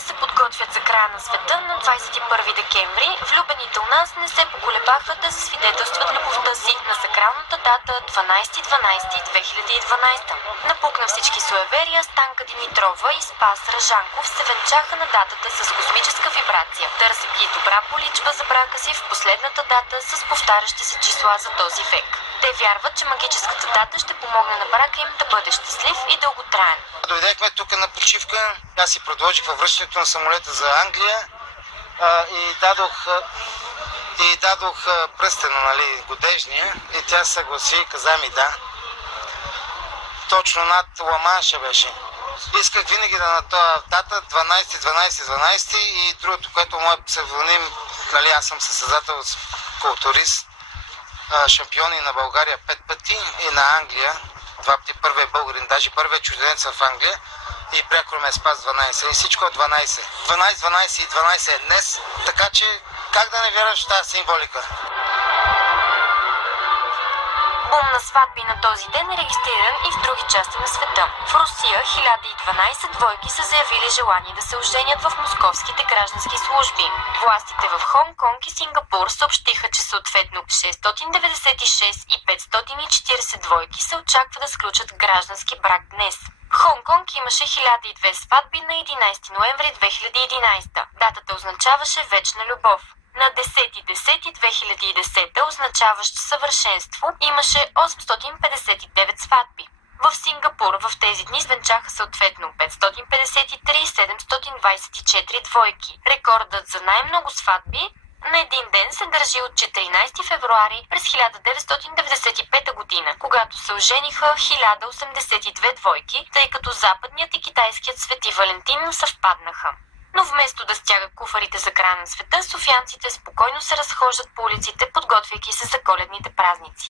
браковете се подготвят за края на света на 21 декември. Влюбените у нас не се поколебаха да засвидетелстват любовта си на сакралната дата 12/12/2012. Напукна всички суеверия, Станка Димитрова и Спас Ражанков се венчаха на датата с космическа вибрация. Търсят ги добра поличба за брака си в последната дата с повтарящи се числа за този век. Те вярват, че магическата дата ще помогне на брака им да бъде щастлив и дълготраен. Дойдехме тук на почивка, аз си предложих във връщането на самолета за Англия и дадох пръстена, нали, годежния, и тя съгласи, каза ми да. Точно над Ла-Манша беше. Исках винаги да на този дата 12/12/12 и другото, което моят псевдоним, нали, аз съм състезател, културист, шампиони на България 5 пъти и на Англия 2 пъти. Първият българин, даже първият чужденец в Англия, и прякор ме Спас 12. И всичко е 12. 12, 12 и 12 е днес, така че как да не вярваш в тази символика? Бум на сватби на този ден е регистриран и в други части на света. В Русия 1012 двойки са заявили желание да се оженят в московските граждански служби. Властите в Хонг-Конг и Сингапур съобщиха, че съответно 696 и 540 двойки се очаква да сключат граждански брак днес. Хонг-Конг имаше 1002 сватби на 11 ноември 2011. Датата означаваше вечна любов. На 10.10.2010, означаващ съвършенство, имаше 859 сватби. В Сингапур в тези дни свенчаха съответно 553 и 724 двойки. Рекордът за най-много сватби на един ден се държи от 14 февруари през 1995 година, когато се ожениха 1082 двойки, тъй като западният и китайският Свети Валентин съвпаднаха. Но вместо да стягат куфарите за края на света, софиянците спокойно се разхождат по улиците, подготвяйки се за коледните празници.